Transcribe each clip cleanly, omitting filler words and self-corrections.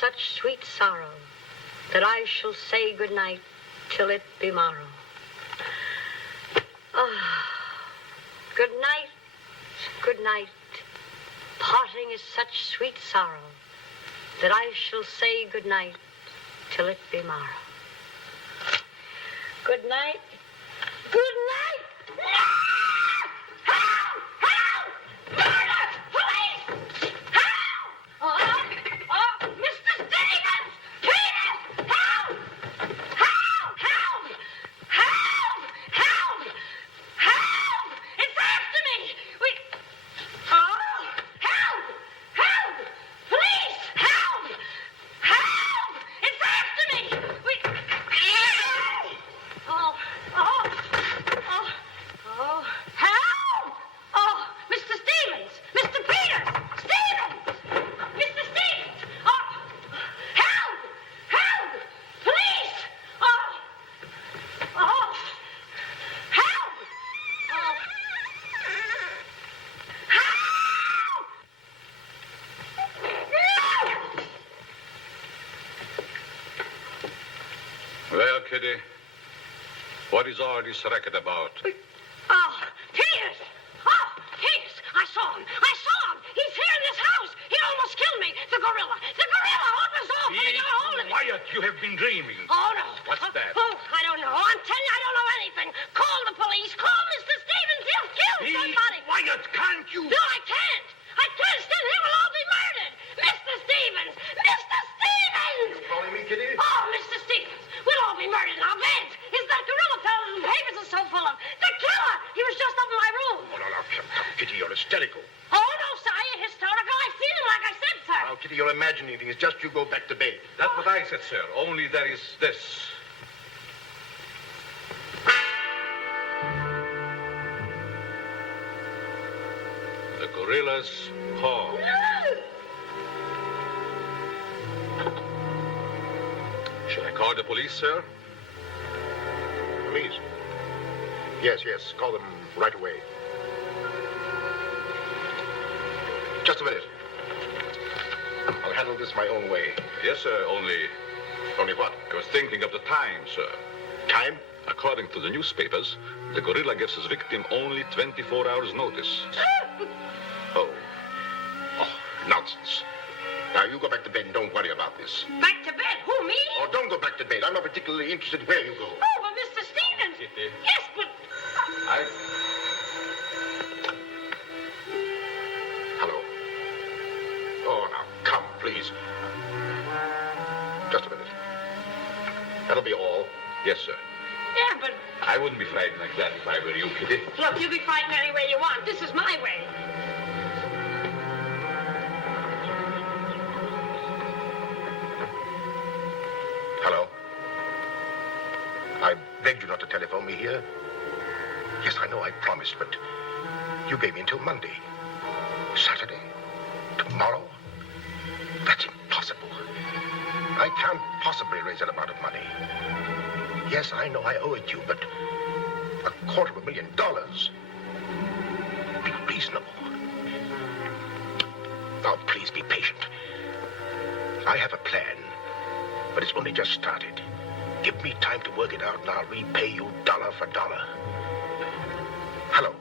Such sweet sorrow that I shall say good night till it be morrow. Ah, good night, good night. Parting is such sweet sorrow that I shall say good night till it be morrow. Good night. Good night. No! Well, Kitty, what is all this racket about? Oh, Peters! Oh, Peters! I saw him! I saw him! He's here in this house! He almost killed me! The gorilla! The gorilla! What was off? They got a hold of me! Quiet! You have been dreaming. Oh, no. What's that? Oh, I don't know. I'm telling you, I don't know anything. Call the police. Call Mr. Stevens. He'll kill somebody. Quiet! Can't you? No, I can't. I can't stand here. We'll all be murdered. Mr. Stevens! Mr. Stevens! You calling me, Kitty? Oh, Mr. Stevens! We'll all be murdered in our beds. Is that gorilla fellow whose papers are so full of? The killer! He was just up in my room. Oh, no, come, Kitty, you're hysterical. Oh, no, sir, you're hysterical. I've seen him like I said, sir. Now, Kitty, you're imagining things. Just you go back to bed. That's what I said, sir. Only there is this. The gorilla's paw. Shall I call the police, sir? Police? Yes, call them right away. Just a minute. I'll handle this my own way. Yes, sir, only What? I was thinking of the time, sir. Time? According to the newspapers, the gorilla gives his victim only 24 hours' notice. Oh, nonsense. Now, you go back to bed and don't worry about this. Back to bed? Who, me? Oh, don't go back to bed. I'm not particularly interested where you go. Oh, but Mr. Stevens. Kitty. Yes, but... Hello. Oh, now, come, please. Just a minute. That'll be all. Yes, sir. Yeah, but I wouldn't be frightened like that if I were you, Kitty. look, you be fighting any way you want. This is my way. Hello? I begged you not to telephone me here. Yes, I know I promised, but you gave me until Monday. Saturday? Tomorrow? That's impossible. I can't possibly raise that amount of money. Yes, I know I owe it you, but $250,000. Be reasonable. Oh, please be patient. I have a plan, but it's only just started. Give me time to work it out, and I'll repay you dollar for dollar. Hello.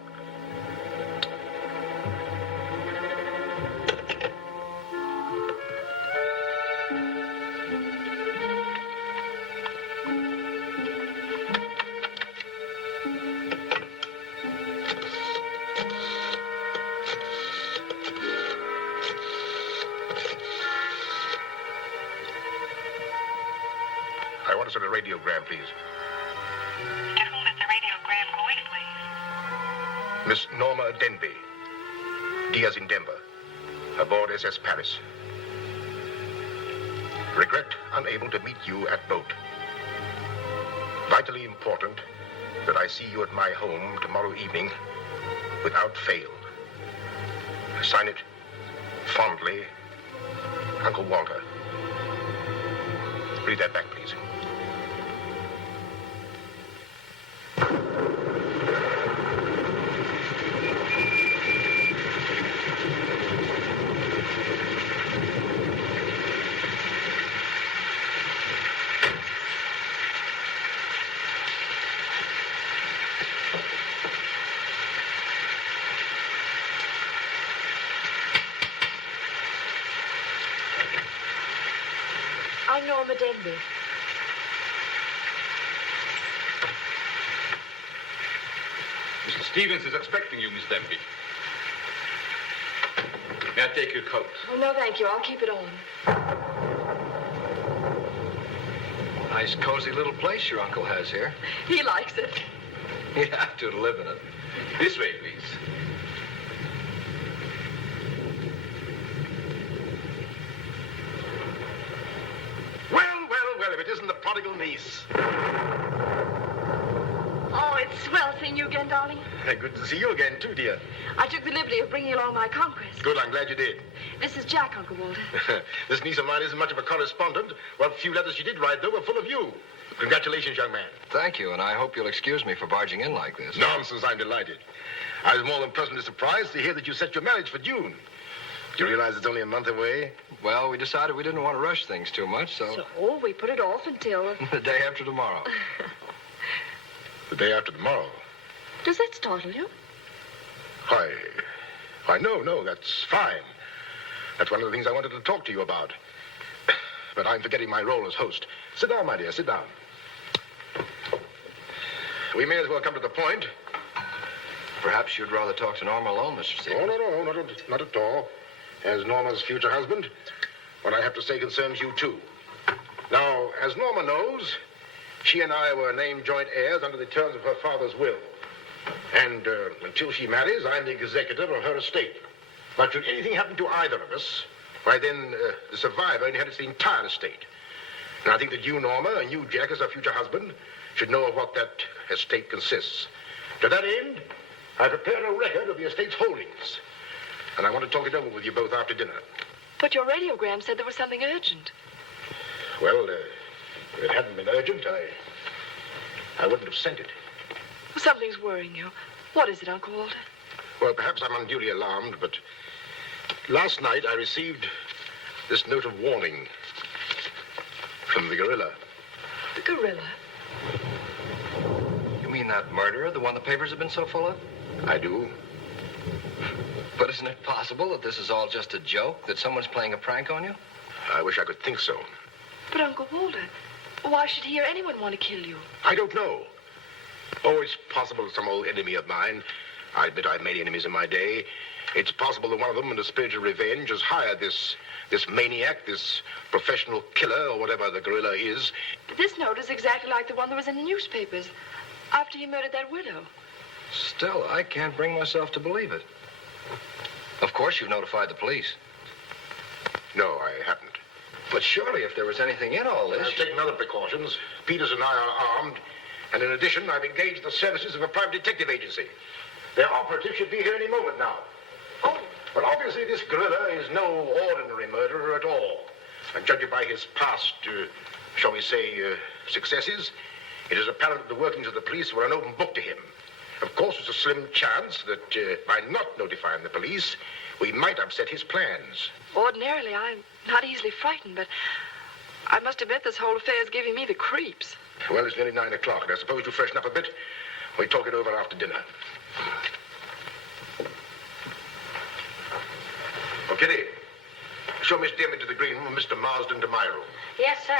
I want to send a radiogram, please. To whom is the radiogram going, please? Miss Norma Denby, Diaz in Denver, aboard SS Paris. Regret unable to meet you at boat. Vitally important that I see you at my home tomorrow evening without fail. Sign it fondly, Uncle Walter. Read that back, please. I'm Norma Denby. Mr. Stevens is expecting you, Miss Denby. May I take your coat? Oh, no, thank you. I'll keep it on. Nice, cozy little place your uncle has here. He likes it. You have to live in it. This way, please. Well, if it isn't the prodigal niece. Oh, it's swell seeing you again, darling. Good to see you again, too, dear. I took the liberty of bringing along my conquest. Good, I'm glad you did. This is Jack, Uncle Walter. This niece of mine isn't much of a correspondent. What few letters she did write, though, were full of you. Congratulations, young man. Thank you, and I hope you'll excuse me for barging in like this. Nonsense, I'm delighted. I was more than pleasantly surprised to hear that you set your marriage for June. Do you realize it's only a month away? Well, we decided we didn't want to rush things too much, so So we put it off until... the day after tomorrow. The day after tomorrow. Does that startle you? Why, no, that's fine. That's one of the things I wanted to talk to you about. But I'm forgetting my role as host. Sit down, my dear, sit down. We may as well come to the point. Perhaps you'd rather talk to Norma alone, Mr. Stevens. Oh, no, not at all. As Norma's future husband, what I have to say concerns you, too. Now, as Norma knows, she and I were named joint heirs under the terms of her father's will. And until she marries, I'm the executor of her estate. But should anything happen to either of us, why then the survivor inherits the entire estate. And I think that you, Norma, and you, Jack, as her future husband, should know of what that estate consists. To that end, I prepared a record of the estate's holdings. And I want to talk it over with you both after dinner. But your radiogram said there was something urgent. Well, if it hadn't been urgent, I wouldn't have sent it. Something's worrying you. What is it, Uncle Walter? Well, perhaps I'm unduly alarmed, but last night I received this note of warning from the gorilla. The gorilla? You mean that murderer, the one the papers have been so full of? I do. But isn't it possible that this is all just a joke, that someone's playing a prank on you? I wish I could think so. But, Uncle Walter, why should he or anyone want to kill you? I don't know. Oh, it's possible that some old enemy of mine, I admit I've many enemies in my day, It's possible that one of them, in a spirit of revenge, has hired this maniac, this professional killer, or whatever the gorilla is. This note is exactly like the one that was in the newspapers after he murdered that widow. Still, I can't bring myself to believe it. Of course, you've notified the police. No, I haven't. But surely, if there was anything in all this... I've taken other precautions. Peters and I are armed. And in addition, I've engaged the services of a private detective agency. Their operative should be here any moment now. Oh, well, obviously, this gorilla is no ordinary murderer at all. And judging by his past, shall we say, successes, it is apparent that the workings of the police were an open book to him. Of course, there's a slim chance that by not notifying the police, we might upset his plans. Ordinarily, I'm not easily frightened, but I must admit this whole affair is giving me the creeps. Well, it's nearly 9 o'clock, and I suppose to freshen up a bit, we talk it over after dinner. Oh, Kitty, show Miss Dim into the green room and Mr. Marsden to my room. Yes, sir.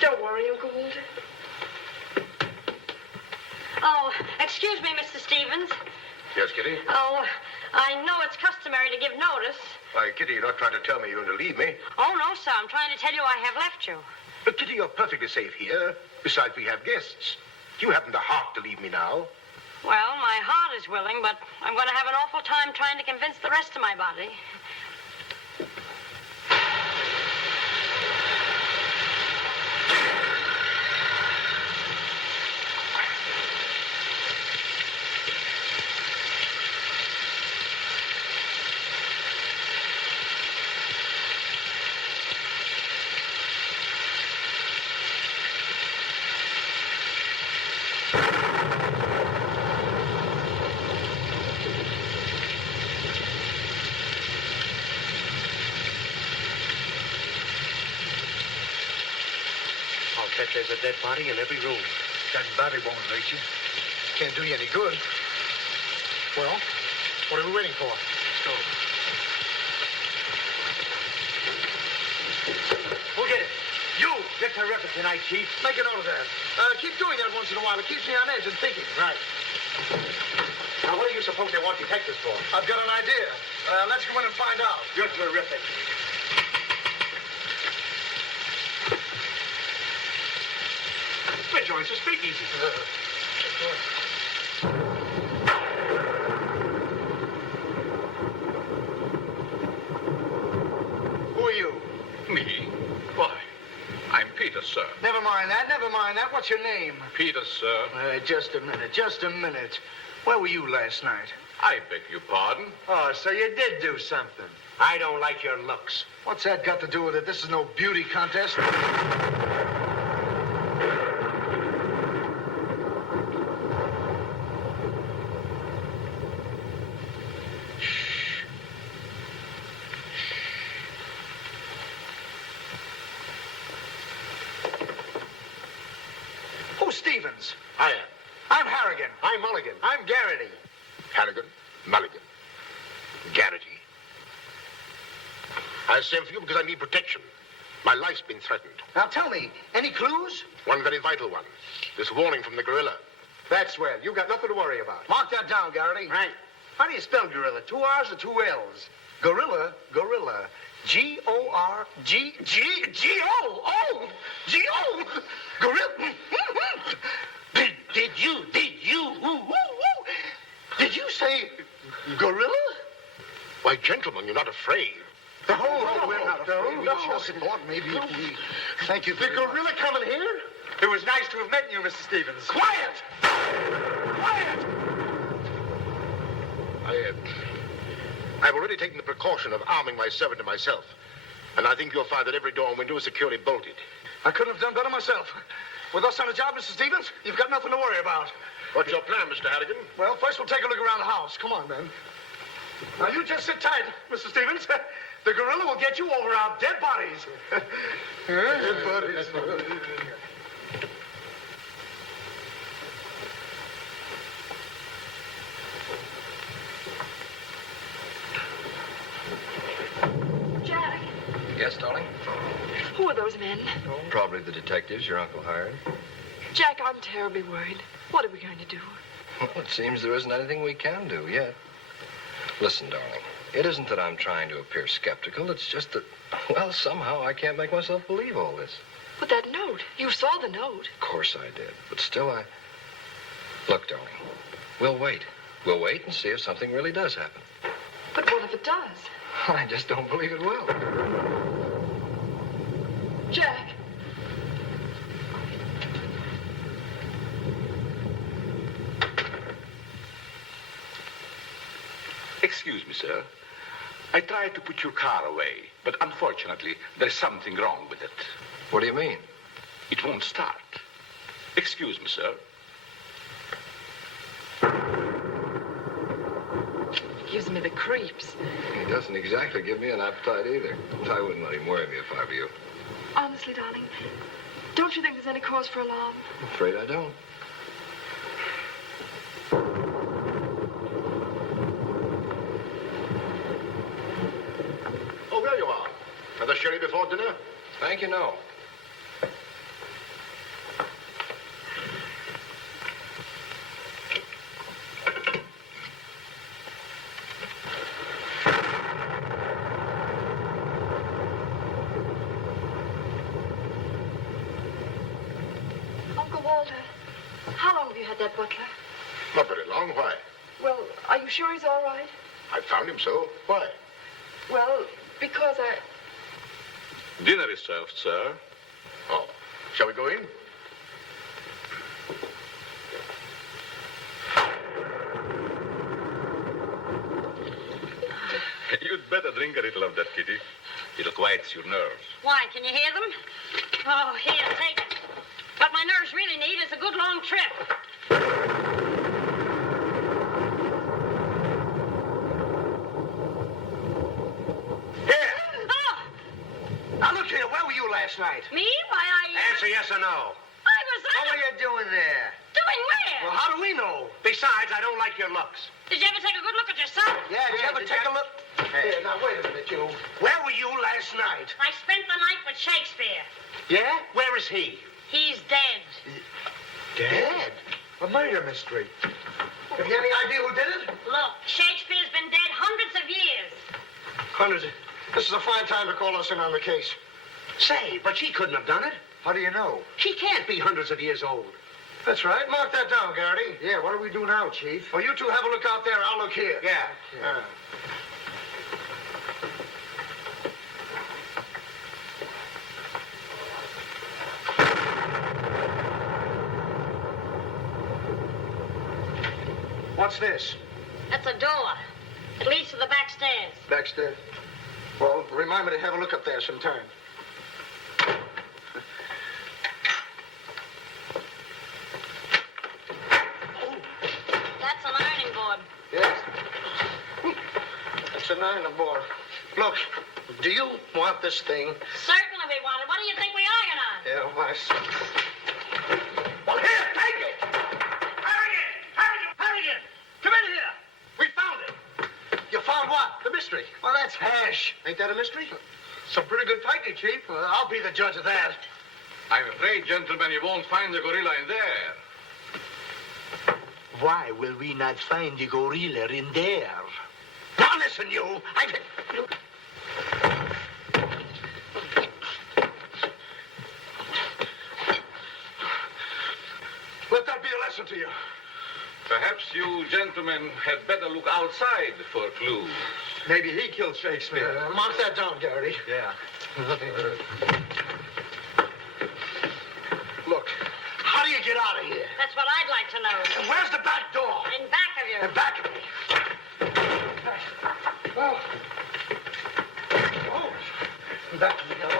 Don't worry, Uncle Walter. Oh, excuse me, Mr. Stevens. Yes, Kitty? Oh, I know it's customary to give notice. Why, Kitty, you're not trying to tell me you're going to leave me. Oh, no, sir. I'm trying to tell you I have left you. But, Kitty, you're perfectly safe here. Besides, we have guests. You haven't the heart to leave me now. Well, my heart is willing, but I'm going to have an awful time trying to convince the rest of my body. Bet there's a dead body in every room. That body won't hurt you. Can't do you any good. Well, what are we waiting for? Let's go. Who did it? You! You're terrific tonight, Chief. Make a note of that. Keep doing that once in a while. It keeps me on edge and thinking. Right. Now, what do you suppose they want detectives for? I've got an idea. Let's go in and find out. You're terrific. We're joints a speakeasy. Who are you? Me? Why? I'm Peters, sir. Never mind that. Never mind that. What's your name? Peters, sir. Just a minute. Just a minute. Where were you last night? I beg your pardon. Oh, so you did do something. I don't like your looks. What's that got to do with it? This is no beauty contest. Who's Stevens? I am. I'm Harrigan. I'm Mulligan. I'm Garrity. Harrigan, Mulligan, Garrity. I sent for you because I need protection. My life's been threatened. Now tell me, any clues? One very vital one. This warning from the gorilla. That's swell. You got nothing to worry about. Mark that down, Garrity. Right. How do you spell gorilla? 2 R's or 2 L's? Gorilla, gorilla. G-O-R-G, G-O, oh, G-O, gorilla. Did you say gorilla? Why, gentlemen, you're not afraid. We're not afraid. We just thought maybe if we... Thank you The very much. gorilla coming here? It was nice to have met you, Mr. Stevens. Quiet! Quiet! I've already taken the precaution of arming my servant and myself. And I think you'll find that every door and window is securely bolted. I couldn't have done better myself. With us on the job, Mr. Stevens, you've got nothing to worry about. What's your plan, Mr. Harrigan? Well, first we'll take a look around the house. Come on, Ben. Now, you just sit tight, Mr. Stevens. The gorilla will get you over our dead bodies. Dead bodies. Jack, Yes, darling? who are those men? Probably the detectives your uncle hired. Jack, I'm terribly worried. What are we going to do? Well, it seems there isn't anything we can do yet. Listen, darling. It isn't that I'm trying to appear skeptical. It's just that, well, somehow I can't make myself believe all this. But that note, you saw the note. Of course I did. But still, Look, darling, we'll wait. We'll wait and see if something really does happen. But what if it does? I just don't believe it will. Jack. Excuse me, sir. I tried to put your car away, but unfortunately, there's something wrong with it. What do you mean? It won't start. Excuse me, sir. Gives me the creeps. He doesn't exactly give me an appetite either. I wouldn't let him worry me if I were you. Honestly, darling, don't you think there's any cause for alarm? I'm afraid I don't. Oh, there you are. Another sherry before dinner? Thank you, no. Uncle Walter, how long have you had that butler? Not very long. Why? Well, are you sure he's all right? I found him so. Why? Well, because Dinner is served, sir. Oh, shall we go in? You'd better drink a little of that, Kitty. It'll quiet your nerves. Why, can you hear them? Oh, here, take it. What my nerves really need is a good long trip. Here. Oh, Now, look here. Where were you last night? me? Why, Answer yes or no. I was... What were you doing there? Doing where? Well, how do we know? Besides, I don't like your looks. Did you ever take a good look at yourself? Yeah, did you ever take a look? Here, now, wait a minute, you. Where were you last night? I spent the night with Shakespeare. Yeah? Where is he? He's dead. Dead? A murder mystery. Have you any idea who did it? Look, Shakespeare's been dead hundreds of years. Hundreds. This is a fine time to call us in on the case. Say, but she couldn't have done it. How do you know? She can't be hundreds of years old. That's right. Mark that down, Garrity. Yeah, what do we do now, Chief? Well, you two have a look out there. I'll look here. Yeah. What's this? That's a door. It leads to the back stairs. Backstairs. Well, remind me to have a look up there sometime. That's an ironing board. Yes. That's an iron board. Look, do you want this thing? Certainly we want it. What do you think we iron on? Yeah, well, I see. Well, here, take it! Harrigan! Harrigan! Come in here! We found it. You found what? The mystery. Well, that's hash. Ain't that a mystery? Some pretty good fighting, Chief. I'll be the judge of that. I'm afraid, gentlemen, you won't find the gorilla in there. Why will we not find the gorilla in there? Now listen, you. Let that be a lesson to you. Perhaps you gentlemen had better look outside for clues. Maybe he killed Shakespeare. Mark that down, Garrity. Yeah. Look, how do you get out of here? That's what I'd like to know. And where's the back door? In back of you. In back of me. Oh. Oh. Back of me now.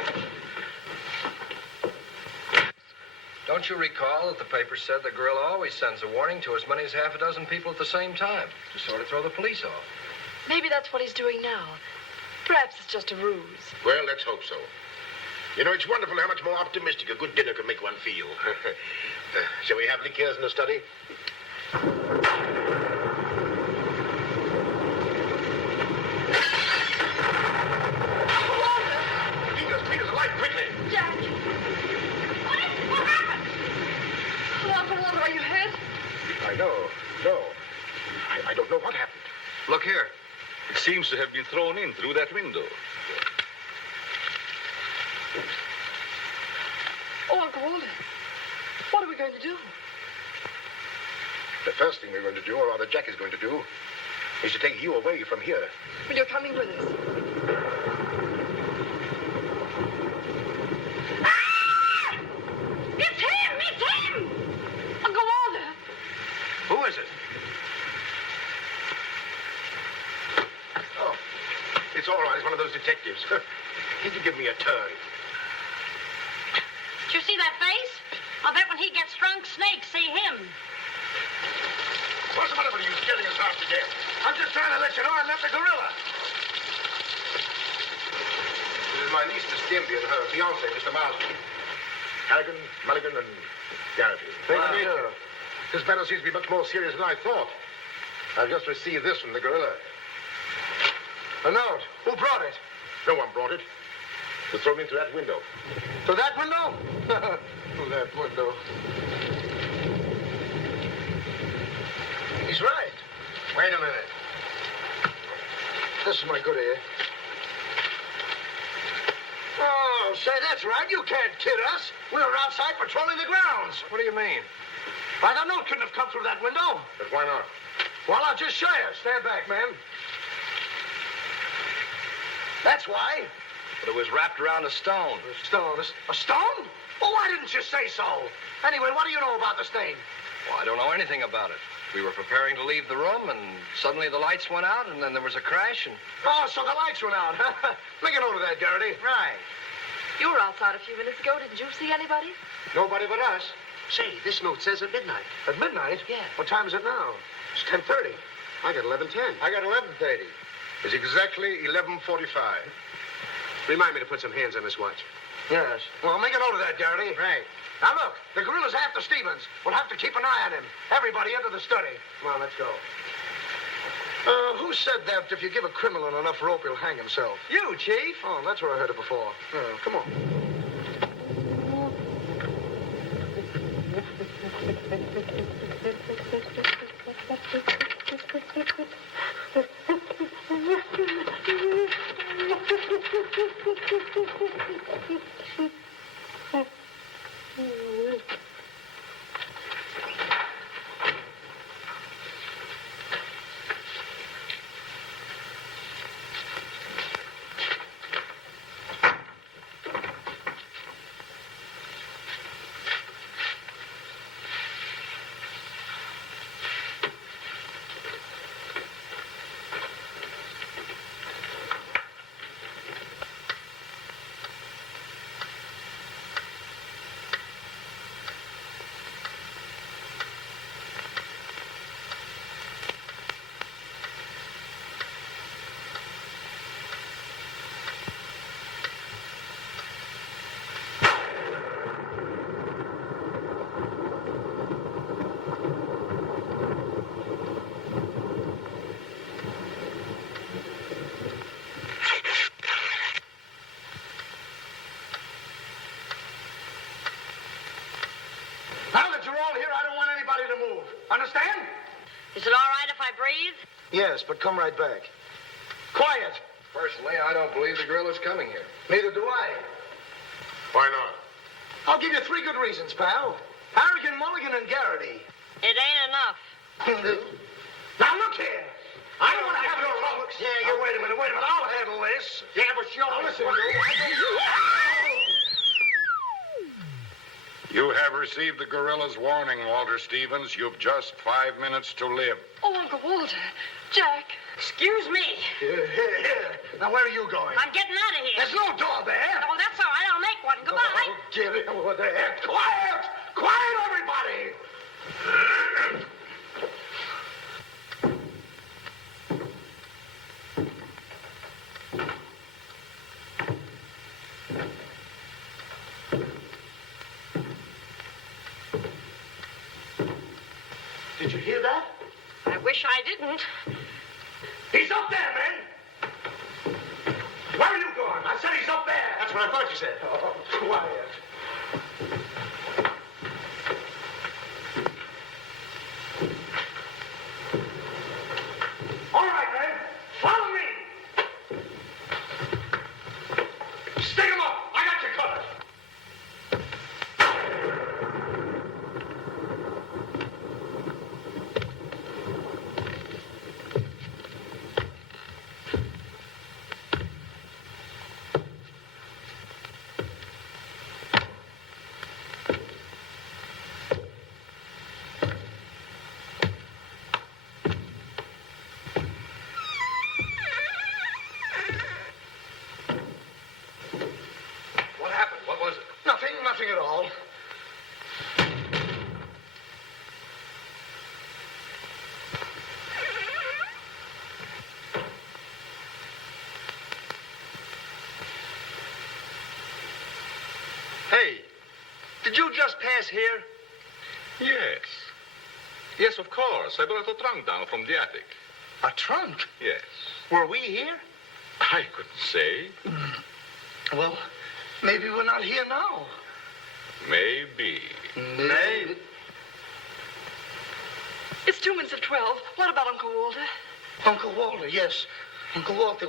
Don't you recall that the paper said the gorilla always sends a warning to as many as half a dozen people at the same time to sort of throw the police off? Maybe that's what he's doing now. Perhaps it's just a ruse. Well, let's hope so. You know, it's wonderful how much more optimistic a good dinner can make one feel. Shall we have liqueurs in the study? Peters, a light, quickly! Jack! What happened? Oh, Uncle Walter, are you hurt? I know. No. I don't know what happened. Look here. It seems to have been thrown in through that window. Oh, Uncle Walter, what are we going to do? The first thing we're going to do, or rather Jack is going to do, is to take you away from here. Well, you're coming with us. Ah! It's him! It's him! Uncle Walter! Who is it? Oh, it's all right. It's one of those detectives. Can you give me a turn? Did you see that face? I'll bet when he gets drunk, snakes see him. What's the matter with you scaring us half to death? I'm just trying to let you know I met the gorilla. This is my niece, Miss Denby, and her fiancé, Mr. Marsden. Harrigan, Mulligan, and Garrity. Thank you. This matter seems to be much more serious than I thought. I've just received this from the gorilla. A note. Who brought it? No one brought it. It was thrown into that window. To that window? To that window. He's right. Wait a minute. This is my good ear. Oh, say, that's right. You can't kid us. We were outside patrolling the grounds. What do you mean? Why, the note couldn't have come through that window. But why not? Well, I'll just show you. Stand back, man. That's why. But it was wrapped around a stone. A stone. A stone? Well, why didn't you say so? Anyway, what do you know about this thing? Well, I don't know anything about it. We were preparing to leave the room, and suddenly the lights went out, and then there was a crash, and... Oh, so the lights went out, huh? Make a note of that, Garrity. Right. You were outside a few minutes ago. Didn't you see anybody? Nobody but us. Say, this note says at midnight. At midnight? Yeah. What time is it now? It's 10:30. I got 11:10. I got 11:30. It's exactly 11:45. Remind me to put some hands on this watch. Yes. Well, make a note of that, Garrity. Right. Now, look, the gorilla's after Stevens. We'll have to keep an eye on him. Everybody into the study. Come on, let's go. Who said that if you give a criminal enough rope, he'll hang himself? You, Chief. Oh, that's where I heard it before. Come on. Now that you're all here, I don't want anybody to move. Understand? Is it all right if I breathe? Yes, but come right back. Quiet. Personally, I don't believe the gorilla's coming here. Neither do I. Why not? I'll give you 3 good reasons, pal. Harrigan, Mulligan, and Garrity. It ain't enough. Now, look here. I don't want to have no trouble. Yeah, wait a minute. I'll handle this. Yeah, but sure. Now, listen, You have received the gorilla's warning, Walter Stevens. You've just 5 minutes to live. Oh, Uncle Walter. Jack. Excuse me. Here. Now, where are you going? I'm getting out of here. There's no door there. Oh, that's all right. I'll make one. Goodbye. Oh, get it over there. Quiet! Quiet, everybody! Did you hear that? I wish I didn't. He's up there, man! Where are you going? I said he's up there! That's what I thought you said. Oh, quiet. All right, man. Follow me. just pass here? Yes. Yes, of course. I brought a trunk down from the attic. A trunk? Yes. Were we here? I couldn't say. Well, maybe we're not here now. Maybe. Maybe. It's 2 minutes of 12. What about Uncle Walter? Uncle Walter, yes. Uncle Walter,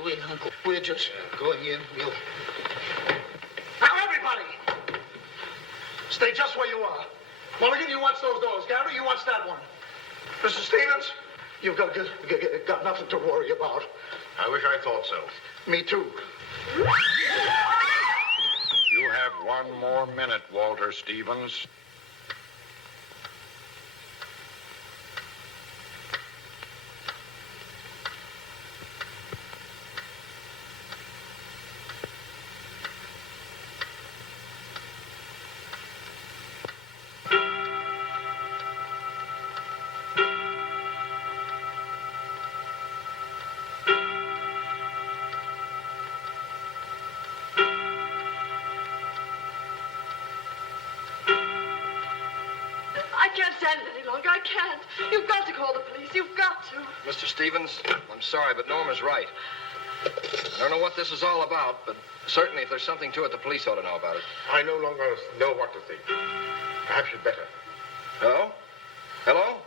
we're just going in. Now, everybody! Stay just where you are. Mulligan, you watch those doors. Gary, you watch that one. Mr. Stevens, you've got nothing to worry about. I wish I thought so. Me too. You have 1 more minute, Walter Stevens. I can't stand it any longer. I can't. You've got to call the police. You've got to. Mr. Stevens, I'm sorry, but Norma's right. I don't know what this is all about, but certainly if there's something to it, the police ought to know about it. I no longer know what to think. Perhaps you'd better. Hello? Hello?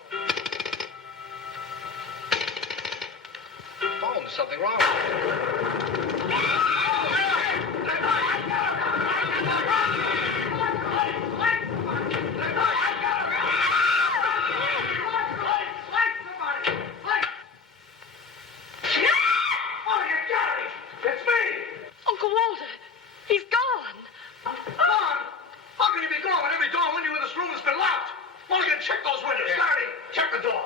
Oh, there's something wrong. Uncle Walter, he's gone. Gone? How can he be gone when every door and window in this room has been locked? Mulligan, check those windows. Gary, check the door.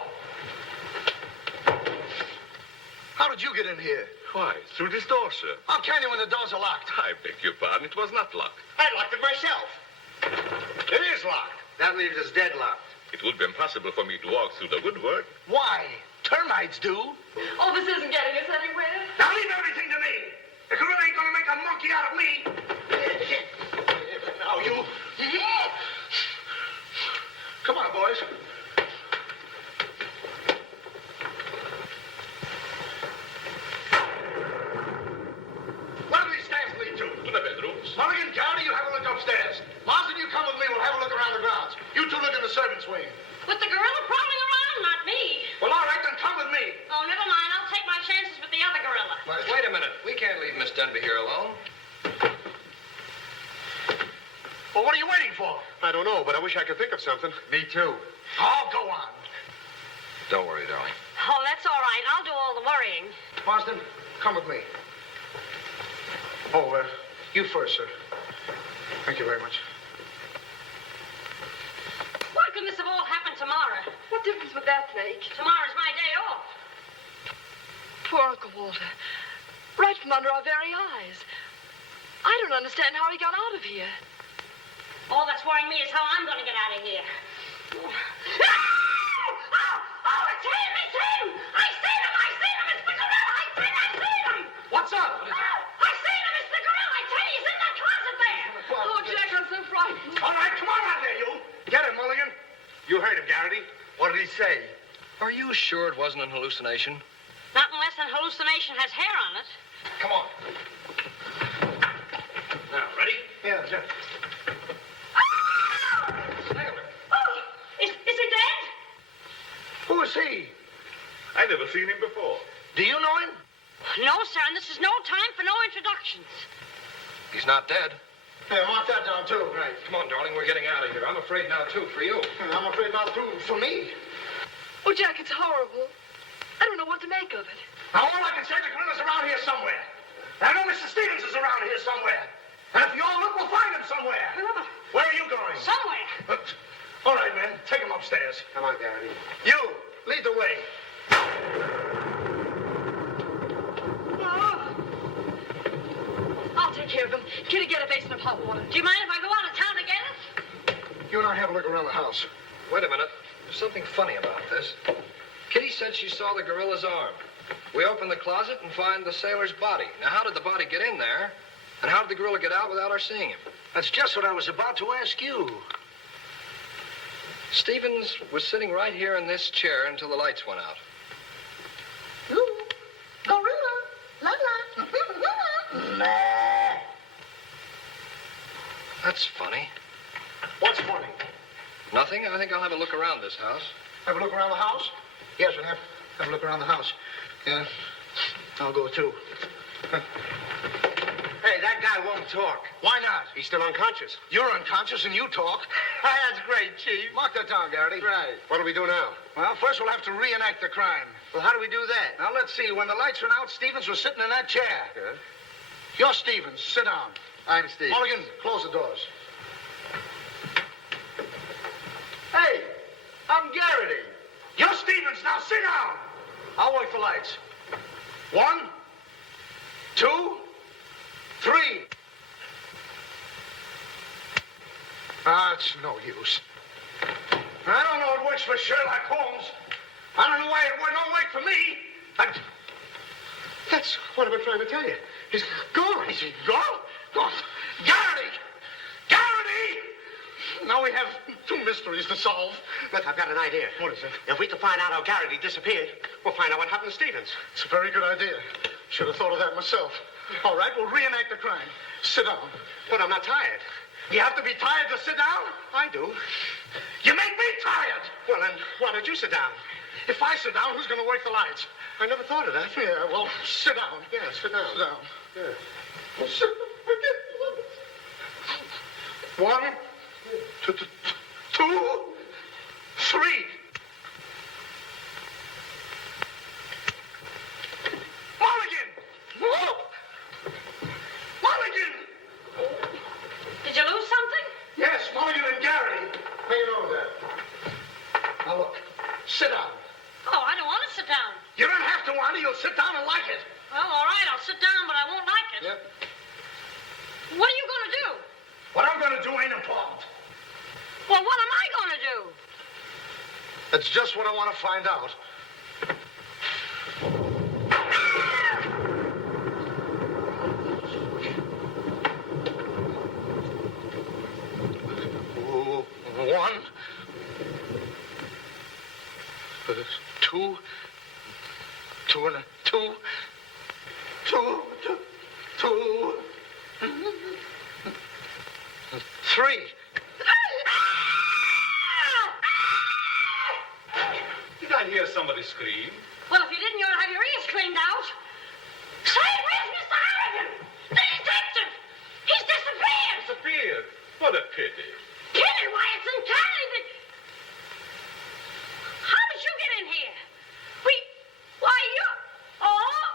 How did you get in here? Why, through this door, sir. How can you when the doors are locked? I beg your pardon. It was not locked. I locked it myself. It is locked. That leaves us deadlocked. It would be impossible for me to walk through the woodwork. Why? Termites do. Oh, this isn't getting us anywhere. Now leave everything to me. The gorilla ain't gonna make a monkey out of me. Now you. Come on, boys. Where do these stairs lead to? To the bedrooms. Mulligan, Gary, you have a look upstairs. Marsden, you come with me. We'll have a look around the grounds. You two look in the servants' wing. With the gorilla prowling around, not me. Well, all right, then come with me. Oh, never mind. I'll take my chances with the other gorilla. Wait a minute. We can't leave Miss Denby here alone. Well, what are you waiting for? I don't know, but I wish I could think of something. Me too. Oh, go on. Don't worry, darling. Oh, that's all right. I'll do all the worrying. Marsden, come with me. Oh, you first, sir. Thank you very much. Why couldn't this have all happened tomorrow? What difference would that make? Tomorrow's my day off. Poor Uncle Walter. Right from under our very eyes. I don't understand how he got out of here. All that's worrying me is how I'm going to get out of here. Oh, it's him! It's him! I seen him! It's the gorilla! I seen him! What's up? Oh, I seen him! It's the gorilla! I tell you, he's in that closet there! Oh, Jack, I'm so frightened. All right, come on out there, you. Get him, Mulligan. You heard him, Garrity. What did he say? Are you sure it wasn't an hallucination? Not unless an hallucination has hair on it. Come on. Now, ready? Yeah, sir. Oh, is he dead? Who is he? I never seen him before. Do you know him? No, sir, and this is no time for no introductions. He's not dead. Yeah, mark that down, too. Right. Come on, darling. We're getting out of here. I'm afraid now, too, for you. I'm afraid not, too, for me. Oh, Jack, it's horrible. I don't know what to make of it. Now, all I can say, the gorilla's around here somewhere. I know Mr. Stevens is around here somewhere. And if you all look, we'll find him somewhere. Where are you going? Somewhere. All right, men. Take him upstairs. Come on, Garrity. You, lead the way. I'll take care of him. Kitty, get a basin of hot water. Do you mind if I go out of town to get it? You and I have a look around the house. Wait a minute. There's something funny about this. Kitty said she saw the gorilla's arm. We open the closet and find the sailor's body. Now, how did the body get in there? And how did the gorilla get out without our seeing him? That's just what I was about to ask you. Stevens was sitting right here in this chair until the lights went out. Gorilla. La la. That's funny. What's funny? Nothing. I think I'll have a look around this house. Have a look around the house? Yes, we'll have a look around the house. Yeah. I'll go too. Hey, that guy won't talk. Why not? He's still unconscious. You're unconscious and you talk. That's great, Chief. Mark that down, Garrity. Right. What do we do now? Well, first we'll have to reenact the crime. Well, how do we do that? Now, let's see. When the lights went out, Stevens was sitting in that chair. Yeah. You're Stevens. Sit down. I'm Steve. Mulligan, close the doors. Hey, I'm Garrity. You're Stevens. Now sit down. I'll wait for lights. 1, 2, 3. It's no use. I don't know it works for Sherlock Holmes. I don't know why it don't work for me. That's what I've been trying to tell you. He's gone. Is he gone? Gone. Garrity! Garrity! Now we have 2 mysteries to solve. Look, I've got an idea. What is it? If we can find out how Garrity disappeared, we'll find out what happened to Stevens. It's a very good idea. Should have thought of that myself. All right, we'll reenact the crime. Sit down. But I'm not tired. You have to be tired to sit down? I do. You make me tired. Well, then, why don't you sit down? If I sit down, who's going to work the lights? I never thought of that. Yeah, well, sit down. Yeah, sit down. Sit down. Yeah. Well, sit down. 1, 2, 3. Mulligan! Whoa! Mulligan! Did you lose something? Yes, Mulligan and Garrity. How you know that? Now look, sit down. Oh, I don't want to sit down. You don't have to, Wanda. You'll sit down and like it. Well, all right, I'll sit down, but I won't like it. Yep. What are you going to do? What I'm going to do ain't important. Well, what am I going to do? That's just what I want to find out. One, 2, 2 and a 2, 3. Did I hear somebody scream? Well, if you didn't, you'll have your ears cleaned out. Say, where's Mr. Harrigan? The detective! He's disappeared! Disappeared. What a pity. Kitty, why, it's entirely... How did you get in here? Why, you... Oh!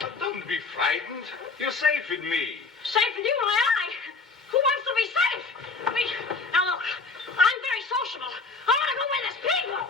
But don't be frightened. You're safe with me. Safe with you, I. Who wants to be safe? Now, look, I'm very sociable. I want to go where there's people.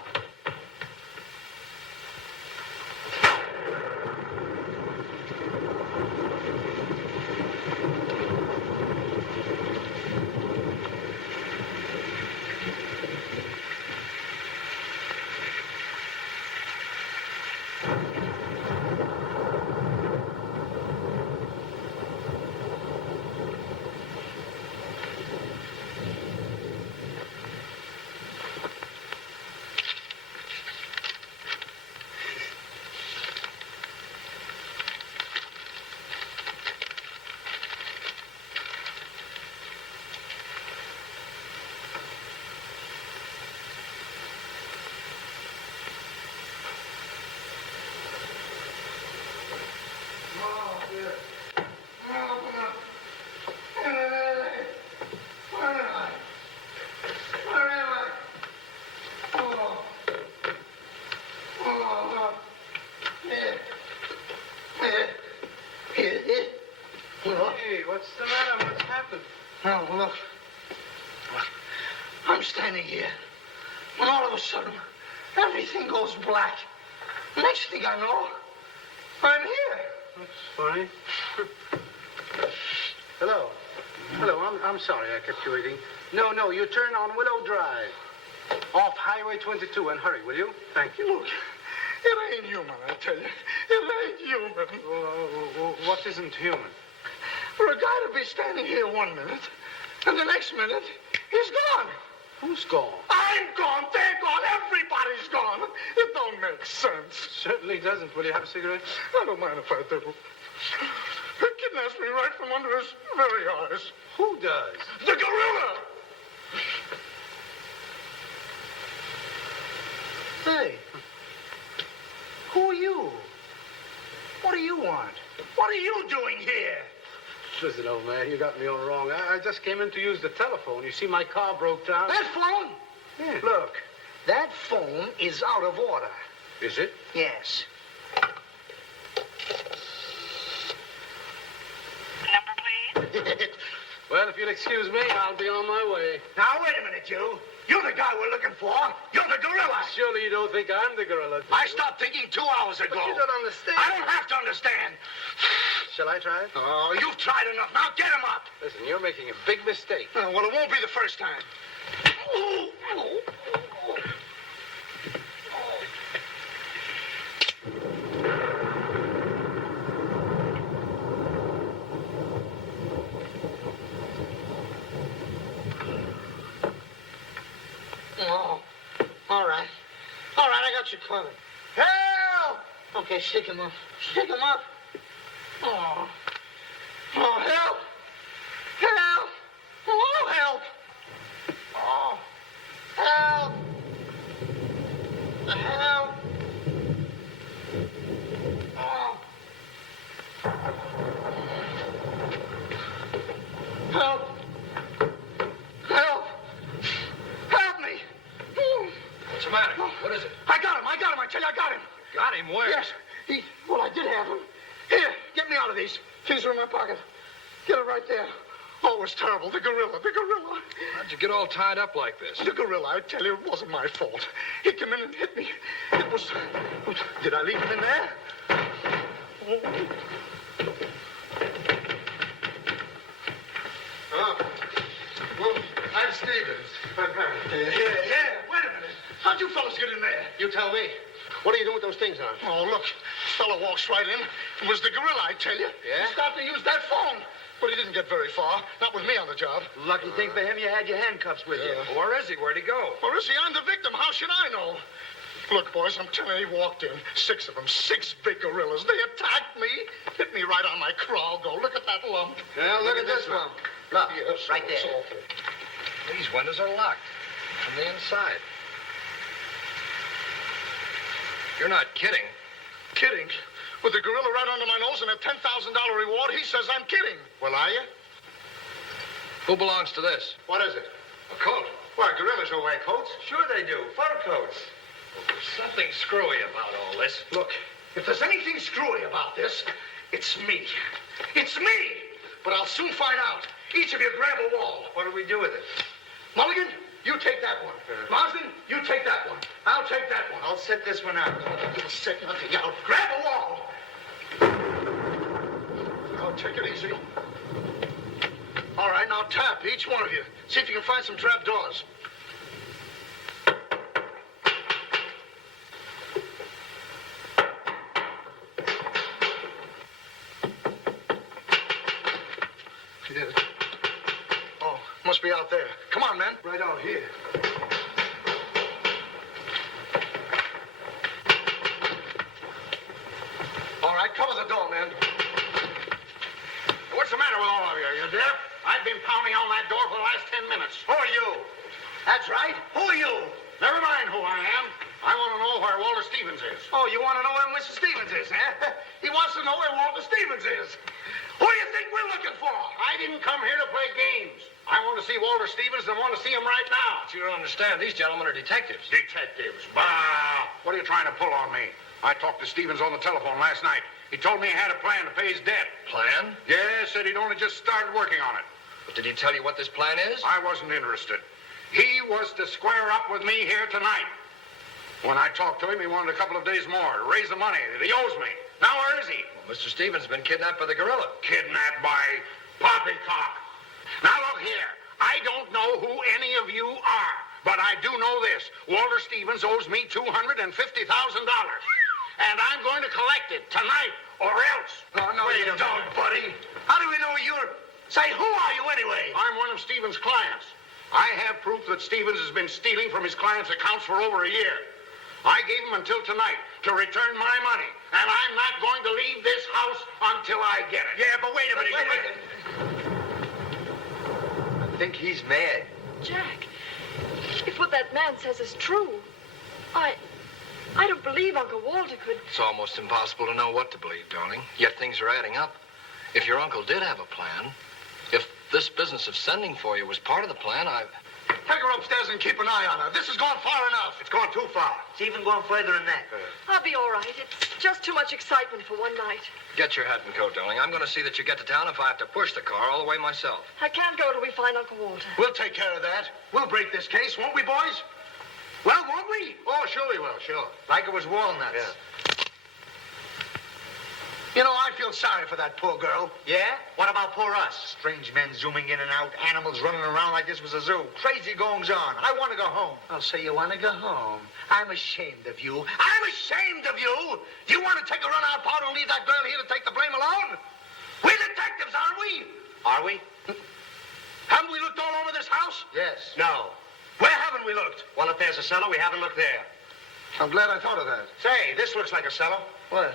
Hey, what's the matter? What's happened? Now, look. I'm standing here. And all of a sudden, everything goes black. Next thing I know, I'm here. That's funny. Hello. Hello, I'm sorry I kept you waiting. No, you turn on Willow Drive. Off Highway 22 and hurry, will you? Thank you. Look, it ain't human, I tell you. It ain't human. What isn't human? For a guy to be standing here 1 minute, and the next minute, he's gone. Who's gone? I'm gone. They're gone. Everybody's gone. It don't make sense. Certainly doesn't. Will you have a cigarette? I don't mind if I do. He kidnaps me right from under his very eyes. Who does? The gorilla! Hey. Who are you? What do you want? What are you doing here? Listen, old man, you got me all wrong. I just came in to use the telephone. You see, my car broke down. That phone? Yeah. Look, that phone is out of order. Is it? Yes. Number, please. Well, if you'll excuse me, I'll be on my way. Now, wait a minute, you. You're the guy we're looking for. You're the gorilla. Surely you don't think I'm the gorilla, do I you? stopped thinking 2 hours ago. But you don't understand. I don't have to understand. Shall I try it? Oh, you've tried enough. Now get him up. Listen, you're making a big mistake. Well, it won't be the first time. Oh, all right. All right, I got you covered. Help! Okay, shake him up. Shake him up. Oh. Oh, help! Help! Oh, help! Oh. Help. Help. Oh. Help! Help! Help me! What's the matter? What is it? I got him! I tell you, I got him! Got him where? Yes, well, I did have him. Here, get me out of these. These are in my pocket. Get it right there. Oh, it was terrible. The gorilla. How'd you get all tied up like this? The gorilla, I tell you, it wasn't my fault. He came in and hit me. It was... Did I leave him in there? Oh. Well, I'm Stevens. Yeah, wait a minute. How'd you fellas get in there? You tell me. What are you doing with those things on? Oh, look. This fellow walks right in. It was the gorilla, I tell you. Yeah? He started to use that phone. But he didn't get very far. Not with me on the job. Lucky thing for him, you had your handcuffs with you. Where is he? Where'd he go? Or is he? I'm the victim. How should I know? Look, boys, I'm telling you, he walked in. 6 of them. 6 big gorillas. They attacked me. Hit me right on my crawl go. Look at that lump. Well, look at this one. Look, Yes, right it's there. awful. These windows are locked from the inside. You're not kidding. Kidding? With the gorilla right under my nose and a $10,000 reward, he says I'm kidding. Well, are you? Who belongs to this? What is it? A coat. Why, gorillas don't wear coats. Sure they do. Fur coats. Something screwy about all this. Look, if there's anything screwy about this, it's me. It's me! But I'll soon find out. Each of you grab a wall. What do we do with it? Mulligan, you take that one. Marsden, you take that one. I'll take that one. I'll set this one out. You'll set nothing out. Grab a wall. Now, take it easy. All right, now tap, each one of you. See if you can find some trap doors. You did it. Oh, must be out there. Come on, man. Right out here. All right, cover the door, man. What's the matter with all of you? You deaf? I've been pounding on that door for the last 10 minutes. Who are you? That's right. Who are you? Never mind who I am. I want to know where Walter Stevens is. Oh, you want to know where Mr. Stevens is, huh? He wants to know where Walter Stevens is. Who do you think we're looking for? I didn't come here to play games. I want to see Walter Stevens and want to see him right now. But you don't understand. These gentlemen are detectives. Detectives. Bah! What are you trying to pull on me? I talked to Stevens on the telephone last night. He told me he had a plan to pay his debt. Plan? Yes, said he'd only just started working on it. But did he tell you what this plan is? I wasn't interested. He was to square up with me here tonight. When I talked to him, he wanted a couple of days more to raise the money that he owes me. Now, where is he? Well, Mr. Stevens has been kidnapped by the gorilla. Kidnapped by Poppycock. Now, look here. I don't know who any of you are, but I do know this. Walter Stevens owes me $250,000. And I'm going to collect it tonight or else. Oh, no, Wait you a don't, minute. buddy. How do we know you're... Say, who are you anyway? I'm one of Stevens' clients. I have proof that Stevens has been stealing from his clients' accounts for over a year. I gave him until tonight to return my money, and I'm not going to leave this house until I get it. Yeah, but wait a minute. I think he's mad. Jack, if what that man says is true, I don't believe Uncle Walter could... It's almost impossible to know what to believe, darling. Yet things are adding up. If your uncle did have a plan, if this business of sending for you was part of the plan, Take her upstairs and keep an eye on her. This has gone far enough. It's gone too far. It's even going further than that. I'll be all right. It's just too much excitement for one night. Get your hat and coat, darling. I'm going to see that you get to town if I have to push the car all the way myself. I can't go till we find Uncle Walter. We'll take care of that. We'll break this case, won't we, boys? Well, won't we? Oh, sure we will, sure. Like it was walnuts. Yeah. You know, I feel sorry for that poor girl. Yeah? What about poor us? Strange men zooming in and out, animals running around like this was a zoo. Crazy goings on. I want to go home. I'll say you want to go home. I'm ashamed of you. I'm ashamed of you. You want to take a run-out powder and leave that girl here to take the blame alone? We're detectives, aren't we? Are we? Haven't we looked all over this house? Yes. No. Where haven't we looked? Well, if there's a cellar, we haven't looked there. I'm glad I thought of that. Say, this looks like a cellar. What?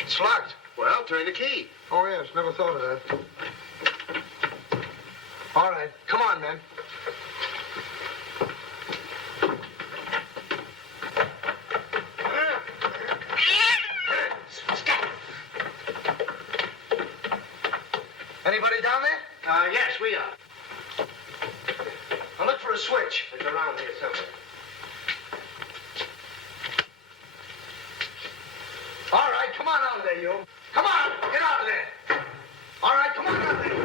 It's locked. Well, turn the key. Oh, yes. Never thought of that. All right. Come on, men. Anybody down there? Yes, we are. I'll look for a switch. It's around here somewhere. All right, come on out of there, you. Come on, get out of there. All right, come on out of there.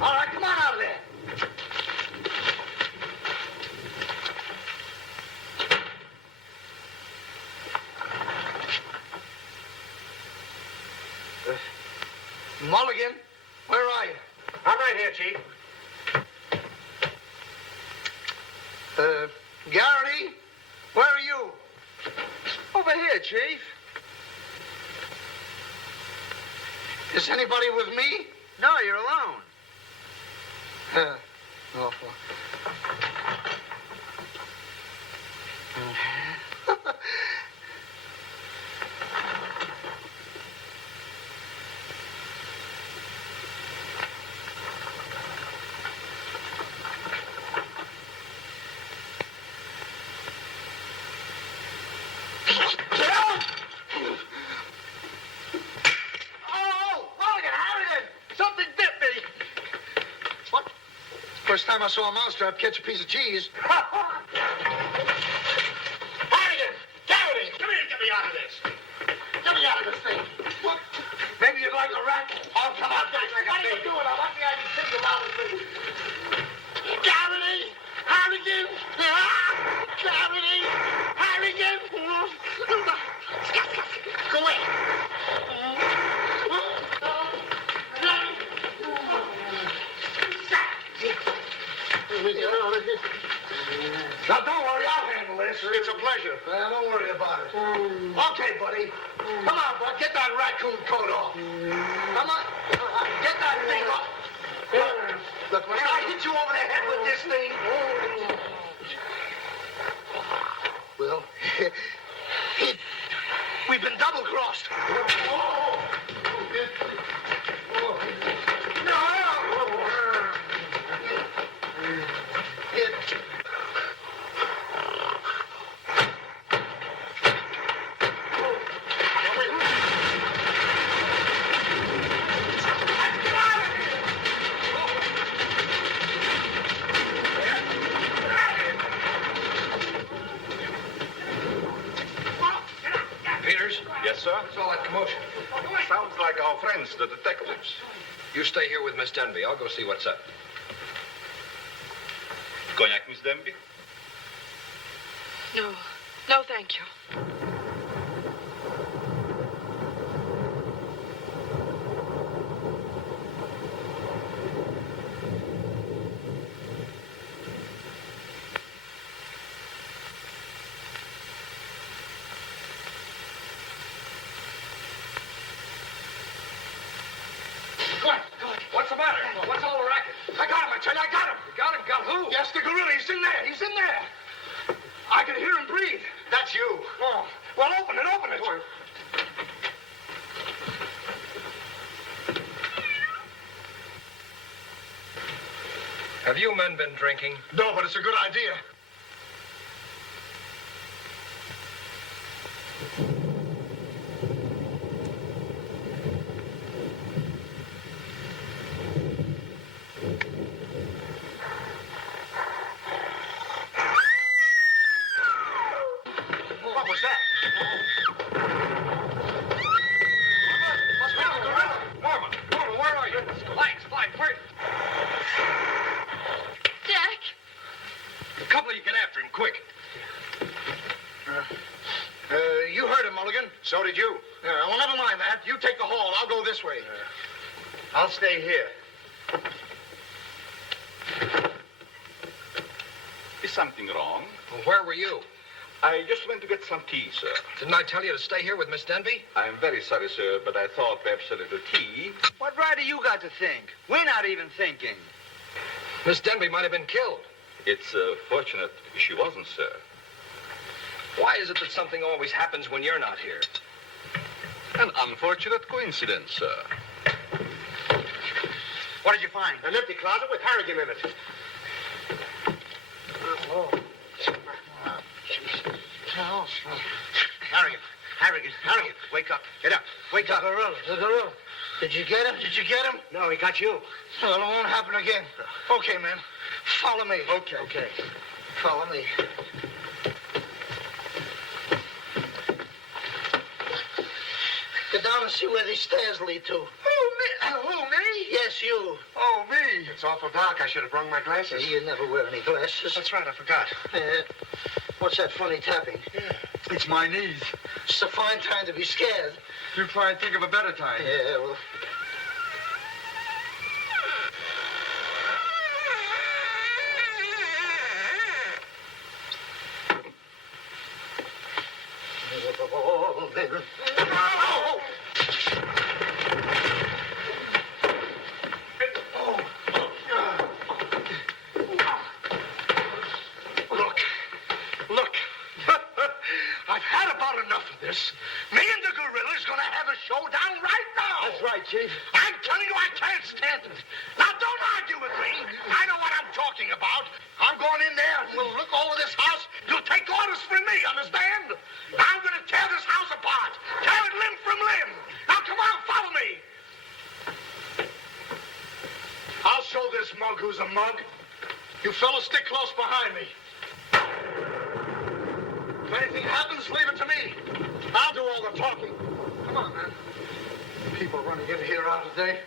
All right, come on out of there. Mulligan, where are you? I'm right here, Chief. Garrity, where are you? Over here, Chief. Is anybody with me? No, you're alone. Awful. First time I saw a mousetrap catch a piece of cheese. Harrigan! Garrity! Come here and get me out of this. Get me out of this thing. What? Maybe you'd like a rat? Oh, come on, guys. What are you doing? I want the guy to think about it. Garrity! Harrigan! Garrity! Harrigan! Go away. Now, don't worry, I'll handle this. It's a pleasure. Don't worry about it. Okay, buddy. Come on, bud. Get that raccoon coat off. Come on. Get that thing off. Look, when I hit you over the head with this thing... Well, we've been double-crossed. Peters? Yes, sir? What's all that commotion? Sounds like our friends, the detectives. You stay here with Miss Denby. I'll go see what's up. Cognac, Miss Denby? No. No, thank you. who? Yes, the gorilla. He's in there. He's in there. I can hear him breathe. That's you. Oh, well, open it, open it. Have you men been drinking? No, but it's a good idea. What was that? Norma, where are you? Spike, quick. Jack. A couple of you get after him, quick. You heard him, Mulligan. So did you. Yeah, well, never mind that. You take the hall. I'll go this way. I'll stay here. Is something wrong? Well, where were you? I just went to get some tea, sir. Didn't I tell you to stay here with Miss Denby? I am very sorry, sir, but I thought perhaps a little tea. What right do you got to think? We're not even thinking. Miss Denby might have been killed. It's fortunate she wasn't, sir. Why is it that something always happens when you're not here? An unfortunate coincidence, sir. What did you find? An empty closet with Harrigan in it. Harrigan, wake up. Get up. Wake up. The gorilla. Did you get him? Did you get him? No, he got you. Well, it won't happen again. Okay, man. Follow me. Okay. Follow me. Get down and see where these stairs lead to. Who, me? Yes, you. Oh, me. It's awful dark. I should have brought my glasses. You never wear any glasses. That's right, I forgot. What's that funny tapping? It's my knees. It's a fine time to be scared. You try and think of a better time. Yeah, well... Look. I've had about enough of this. Me and the gorilla's gonna have a showdown right now. That's right, Chief. I'm telling you, I can't stand it. Now, don't argue with me. I know what I'm talking about. I'm going in there and we'll look over this house. You'll take orders from me, understand? I'm gonna tear this house apart. Tear it limb from limb. Now, come on, follow me. I'll show this mug who's a mug. You fellas stick close behind me. If anything happens, leave it to me. I'll do all the talking. Come on, man. People running in here out today.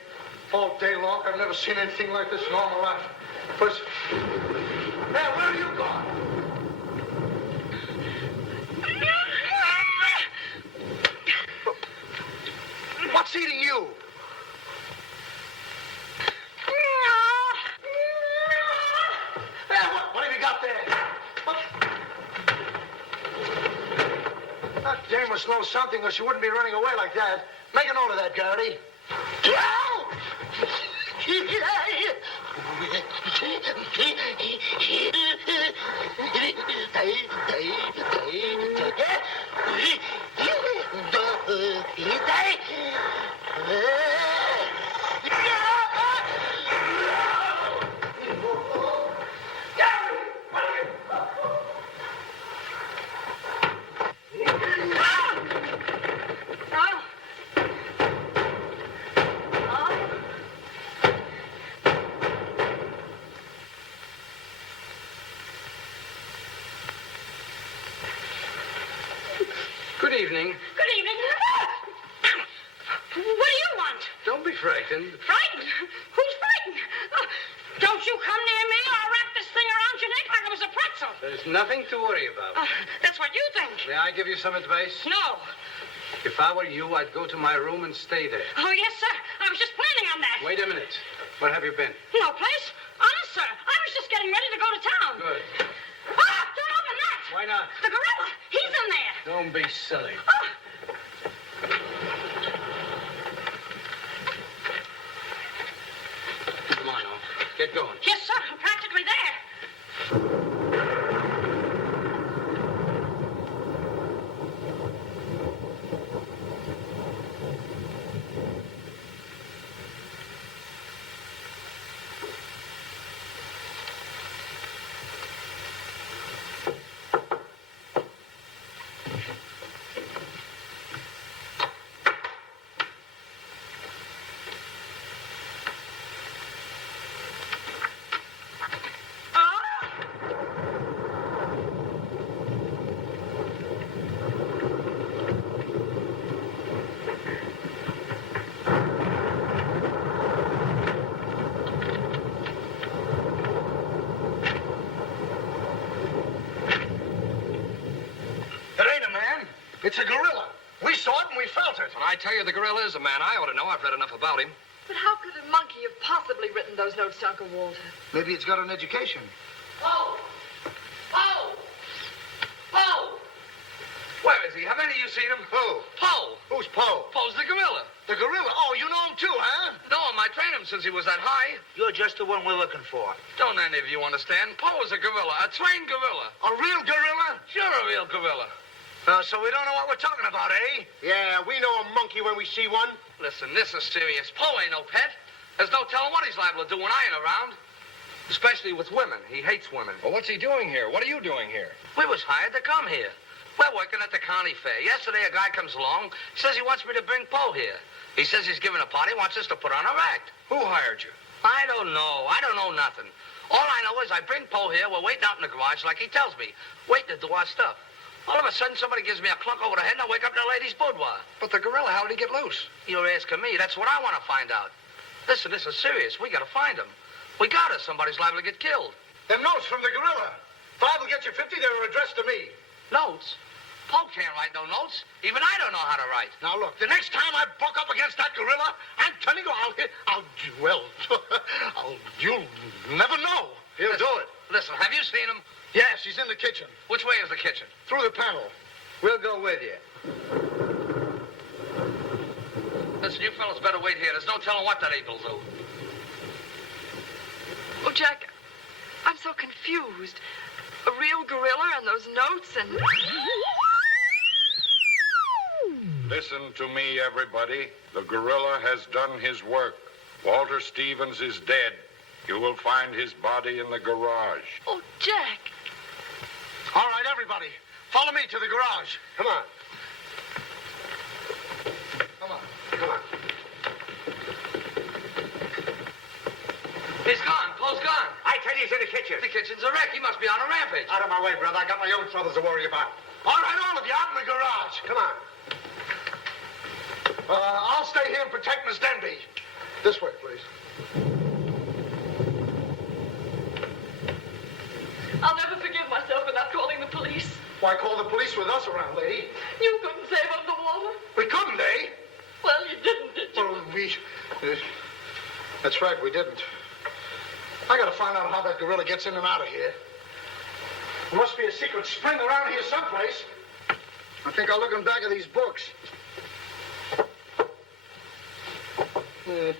All day long. I've never seen anything like this in all my life. First... Hey, where are you going? What's eating you? Hey, what have you got there? What? That dame must know something or she wouldn't be running away like that. Make a note of that, Garrity. Good evening. Good evening. What do you want? Don't be frightened. Frightened? Who's frightened? Don't you come near me or I'll wrap this thing around your neck like it was a pretzel. There's nothing to worry about. That's what you think. May I give you some advice? No. If I were you, I'd go to my room and stay there. Oh, yes, sir. I was just planning on that. Wait a minute. Where have you been? No place. Honest, sir. I was just getting ready to go to town. Good. Ah, don't open that. Why not? The gorilla. He's in there. Don't be silly. Ah. Come on, Al. Get going. Yes, sir. I'm practically there. It's a gorilla. We saw it and we felt it. When I tell you the gorilla is a man, I ought to know. I've read enough about him. But how could a monkey have possibly written those notes to Uncle Walter? Maybe it's got an education. Poe! Poe! Poe! Where is he? Have any of you seen him? Who? Poe. Who's Poe? Poe's the gorilla. The gorilla? Oh, you know him too, huh? No, I trained him since he was that high. You're just the one we're looking for. Don't any of you understand? Poe is a gorilla, a trained gorilla. A real gorilla? Sure, a real gorilla. So we don't know what we're talking about, eh? Yeah, we know a monkey when we see one. Listen, this is serious. Poe ain't no pet. There's no telling what he's liable to do when I ain't around. Especially with women. He hates women. Well, what's he doing here? What are you doing here? We was hired to come here. We're working at the county fair. Yesterday, a guy comes along, says he wants me to bring Poe here. He says he's giving a party, wants us to put on a act. Who hired you? I don't know. I don't know nothing. All I know is I bring Poe here, we're waiting out in the garage like he tells me, waiting to do our stuff. All of a sudden, somebody gives me a clunk over the head and I wake up in a lady's boudoir. But the gorilla, how did he get loose? You're asking me. That's what I want to find out. Listen, this is serious. We got to find him. We got us. Somebody's liable to get killed. Them notes from the gorilla. If I will get you 50, they were addressed to me. Notes? Poe can't write no notes. Even I don't know how to write. Now, look, the next time I buck up against that gorilla, I'm telling you, you'll never know. He'll do it. Listen, have you seen him? Yes, he's in the kitchen. Which way is the kitchen? Through the panel. We'll go with you. Listen, you fellas better wait here. There's no telling what that ape will do. Oh, Jack, I'm so confused. A real gorilla and those notes and... Listen to me, everybody. The gorilla has done his work. Walter Stevens is dead. You will find his body in the garage. Oh, Jack. All right, everybody. Follow me to the garage. Come on. Come on. Come on. He's gone. Poe's gone. I tell you, he's in the kitchen. The kitchen's a wreck. He must be on a rampage. Out of my way, brother. I got my own troubles to worry about. All right, all of you, out in the garage. Come on. I'll stay here and protect Miss Denby. This way, please. I'll never forgive myself for not calling the police. Why call the police with us around, lady? You couldn't save Uncle Walter. We couldn't, eh? Well, you didn't, did you? Well, that's right, we didn't. I gotta find out how that gorilla gets in and out of here. There must be a secret spring around here someplace. I think I'll look in the back of these books. Hey.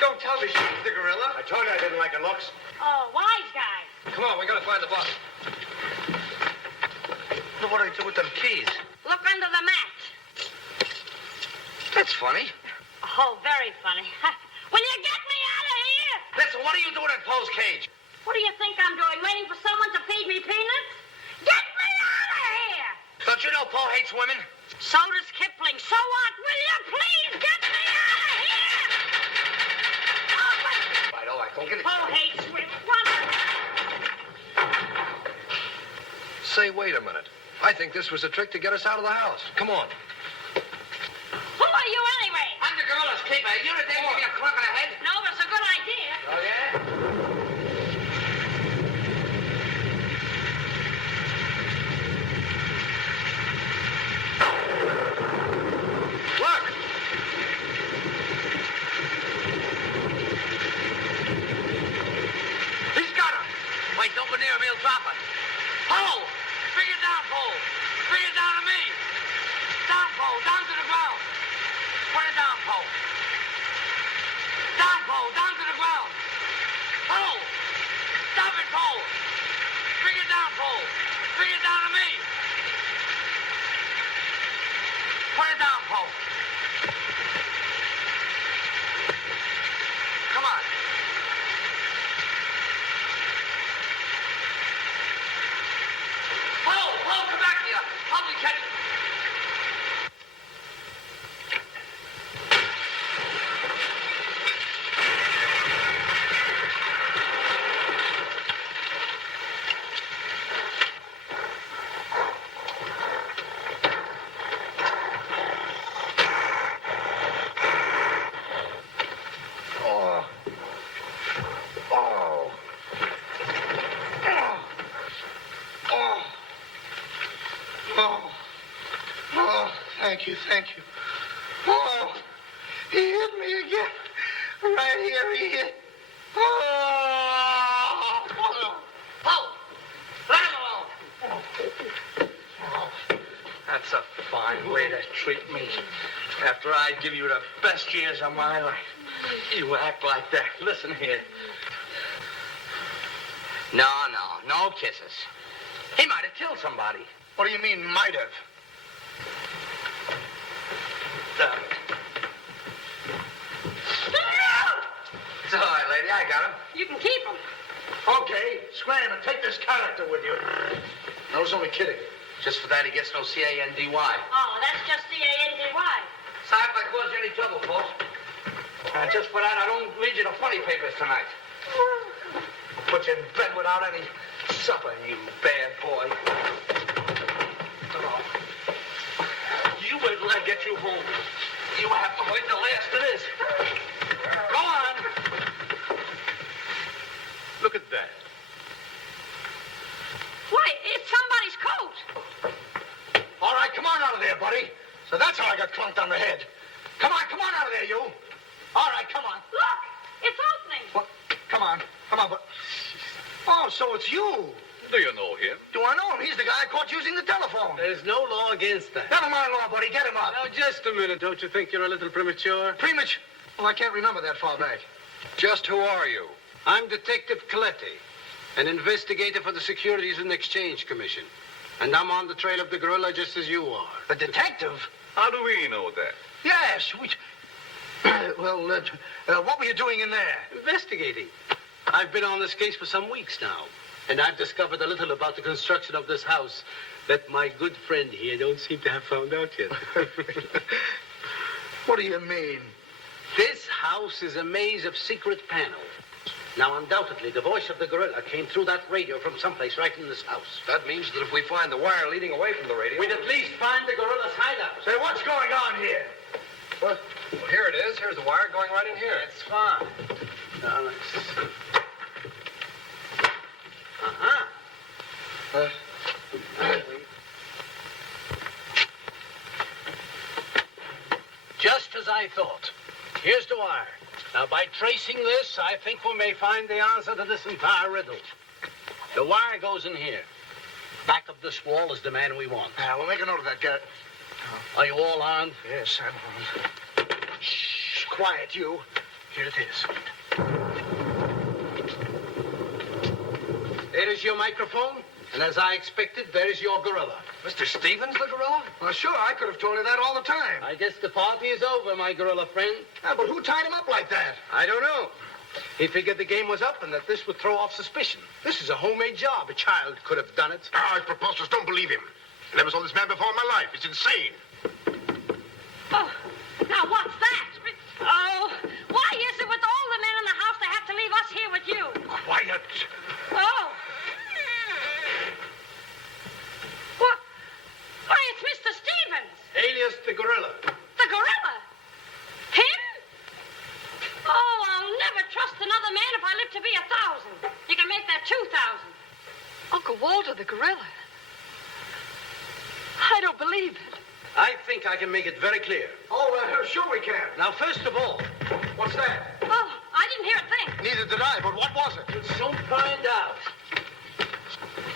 Don't tell me she's the gorilla. I told you I didn't like her looks. Oh, wise guy. Come on, we gotta find the bus. What do I do with them keys? Look under the mat. That's funny. Oh, very funny. Will you get me out of here? Listen, what are you doing in Poe's cage? What do you think I'm doing? Waiting for someone to feed me peanuts? Get me out of here! Don't you know Poe hates women? So does Kipling. So what? Will you please get me out of here? All right, don't get it. Poe hates women. What? Say, wait a minute. I think this was a trick to get us out of the house. Come on. Who are you anyway? I'm the gorilla's keeper. You the day give me a clunk on the head? No, but it's a good idea. Oh, yeah? Look! He's got her. Wait, don't go near him. He'll drop her. Poe! Thank you, thank you. Oh, he hit me again. Right here, he hit. Oh! Oh! Let him alone! That's a fine way to treat me. After I give you the best years of my life, you act like that. Listen here. No kisses. He might have killed somebody. What do you mean, might have? It's all right, lady. I got him. You can keep him. Okay, scram and take this character with you. I was only kidding. Just for that, he gets no C-A-N-D-Y. Oh, that's just C-A-N-D-Y. Sorry if I caused you any trouble, folks. Just for that, I don't read you the funny papers tonight. Put you in bed without any supper, you bad boy. You wait till I get you home. You have to wait till the last of this. Go on. Look at that. Why, it's somebody's coat. All right, come on out of there, buddy. So that's how I got clunked on the head. Come on out of there, you. All right, come on. Look, it's opening. What? Come on, but... Oh, so it's you. Do you know him? Do I know him? He's the guy I caught using the telephone. There's no law against that. Never mind law, buddy. Get him up. Now, just a minute. Don't you think you're a little premature? Premature? Well, I can't remember that far back. Just who are you? I'm Detective Coletti, an investigator for the Securities and Exchange Commission. And I'm on the trail of the gorilla just as you are. The detective? How do we know that? Yes. Well, what were you doing in there? Investigating. I've been on this case for some weeks now. And I've discovered a little about the construction of this house that my good friend here don't seem to have found out yet. What do you mean? This house is a maze of secret panels. Now, undoubtedly, the voice of the gorilla came through that radio from someplace right in this house. That means that if we find the wire leading away from the radio... We'd at least find the gorilla's hideout. Say, what's going on here? What? Well, here it is. Here's the wire going right in here. It's fine. Now, let's see. Just as I thought. Here's the wire. Now, by tracing this, I think we may find the answer to this entire riddle. The wire goes in here. Back of this wall is the man we want. We'll make a note of that, Garrett. Are you all armed? Yes, I'm armed. Shh, quiet, you. Here it is. There is your microphone, and as I expected, there is your gorilla. Mr. Stevens, the gorilla? Well, sure, I could have told you that all the time. I guess the party is over, my gorilla friend. But who tied him up like that? I don't know. He figured the game was up and that this would throw off suspicion. This is a homemade job. A child could have done it. It's preposterous. Don't believe him. I never saw this man before in my life. It's insane. Oh, now what's that? Oh, why is it with all the men in the house they have to leave us here with you? Quiet. Oh. What? Why, it's Mr. Stevens. Alias the gorilla. The gorilla? Him? Oh, I'll never trust another man if I live to be 1,000. You can make that 2,000. Uncle Walter, the gorilla. I don't believe it. I think I can make it very clear. Oh, sure we can. Now, first of all, What's that? Oh, I didn't hear a thing. Neither did I, but what was it? we'll soon find out.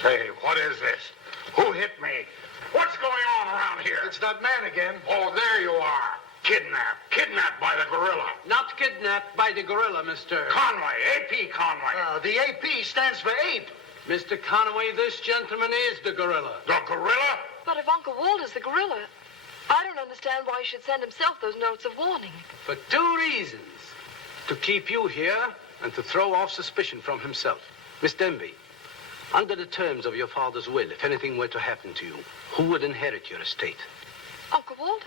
Hey, what is this? Who hit me? What's going on around here? It's that man again. Oh, there you are. Kidnapped. Kidnapped by the gorilla. Not kidnapped by the gorilla, Mr. Conway. A.P. Conway. The AP stands for ape. Mr. Conway, this gentleman is the gorilla. The gorilla? But if Uncle Walter's the gorilla, I don't understand why he should send himself those notes of warning. For 2 reasons. To keep you here and to throw off suspicion from himself. Miss Denby, under the terms of your father's will, if anything were to happen to you, who would inherit your estate? Uncle Walter.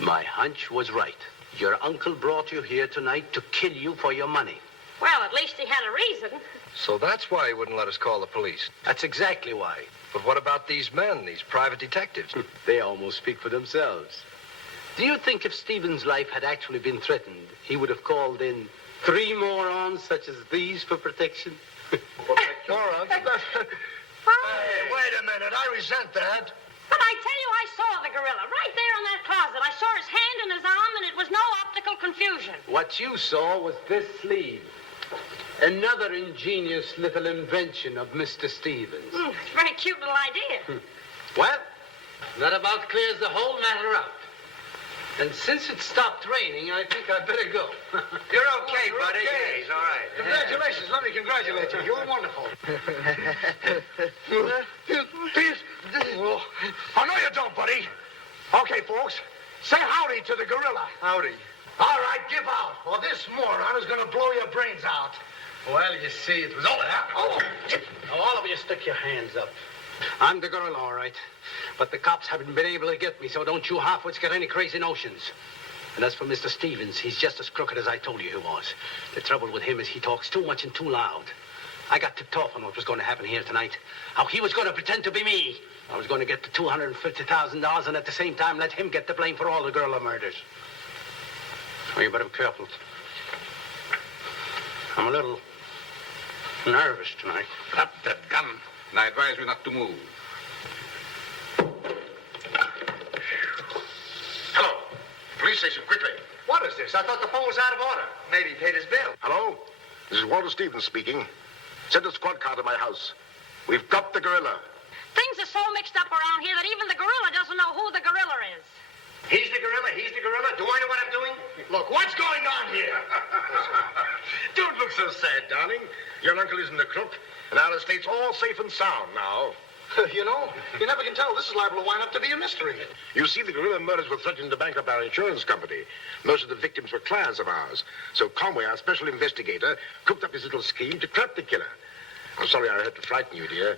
My hunch was right. Your uncle brought you here tonight to kill you for your money. Well, at least he had a reason. So that's why he wouldn't let us call the police. That's exactly why. But what about these men, these private detectives? They almost speak for themselves. Do you think if Stephen's life had actually been threatened, he would have called in 3 morons such as these for protection? Morons? Hey, wait a minute. I resent that. But I tell you, I saw the gorilla right there in that closet. I saw his hand and his arm, and it was no optical confusion. What you saw was this sleeve. Another ingenious little invention of Mr. Stevens. It's a very cute little idea. Well, that about clears the whole matter out. And since it stopped raining, I think I'd better go. You're okay, buddy. okay. Yeah, he's all right. Congratulations. Let me congratulate you. You were wonderful. Please. Oh, no, you don't, buddy. Okay, folks. Say howdy to the gorilla. Howdy. All right, give out, or this moron is going to blow your brains out. Well, you see, it was all that. Oh, Now, all of you stick your hands up. I'm the gorilla, all right. But the cops haven't been able to get me, so don't you halfwits get any crazy notions. And as for Mr. Stevens, he's just as crooked as I told you he was. The trouble with him is he talks too much and too loud. I got tipped off on what was going to happen here tonight. How he was going to pretend to be me. I was going to get the $250,000 and at the same time let him get the blame for all the gorilla murders. Oh, you better be careful. I'm a little nervous tonight. Drop that gun, and I advise you not to move. Hello. Police station, quickly. What is this? I thought the phone was out of order. Maybe he paid his bill. Hello? This is Walter Stevens speaking. Send a squad car to my house. We've got the gorilla. Things are so mixed up around here that even the gorilla doesn't know who the gorilla is. He's the gorilla. He's the gorilla. Do I know what I'm doing? look, what's going on here? Don't look so sad, darling. Your uncle isn't a crook, and our estate's all safe and sound now. You know, you never can tell. This is liable to wind up to be a mystery. You see, the gorilla murders were threatening to bankrupt our insurance company. Most of the victims were clients of ours. So Conway, our special investigator, cooked up his little scheme to trap the killer. I'm sorry I had to frighten you, dear.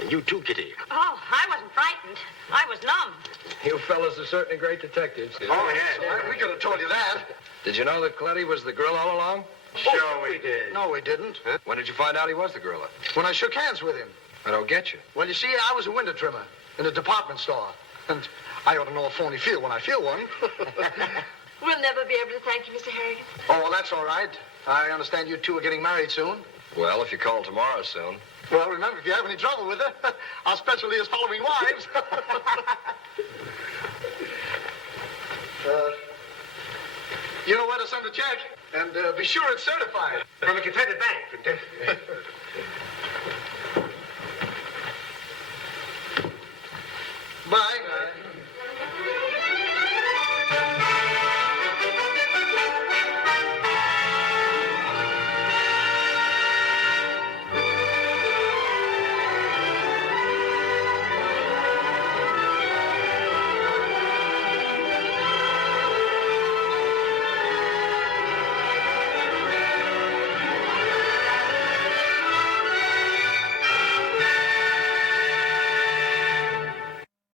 And you too, Kitty. Oh, I wasn't frightened. I was numb. You fellas are certainly great detectives. Oh, yes. We could have told you that. Did you know that Coletti was the gorilla all along? Sure we did. No, we didn't. Huh? When did you find out he was the gorilla? When I shook hands with him. I don't get you. Well, you see, I was a window trimmer in a department store. And I ought to know a phony feel when I feel one. We'll never be able to thank you, Mr. Harrigan. Oh, well, that's all right. I understand you two are getting married soon. Well, if you call tomorrow soon. Well, remember, if you have any trouble with her, our specialty is following wives. You know where to send a check. And be sure it's certified. From a Confederate bank. Bye.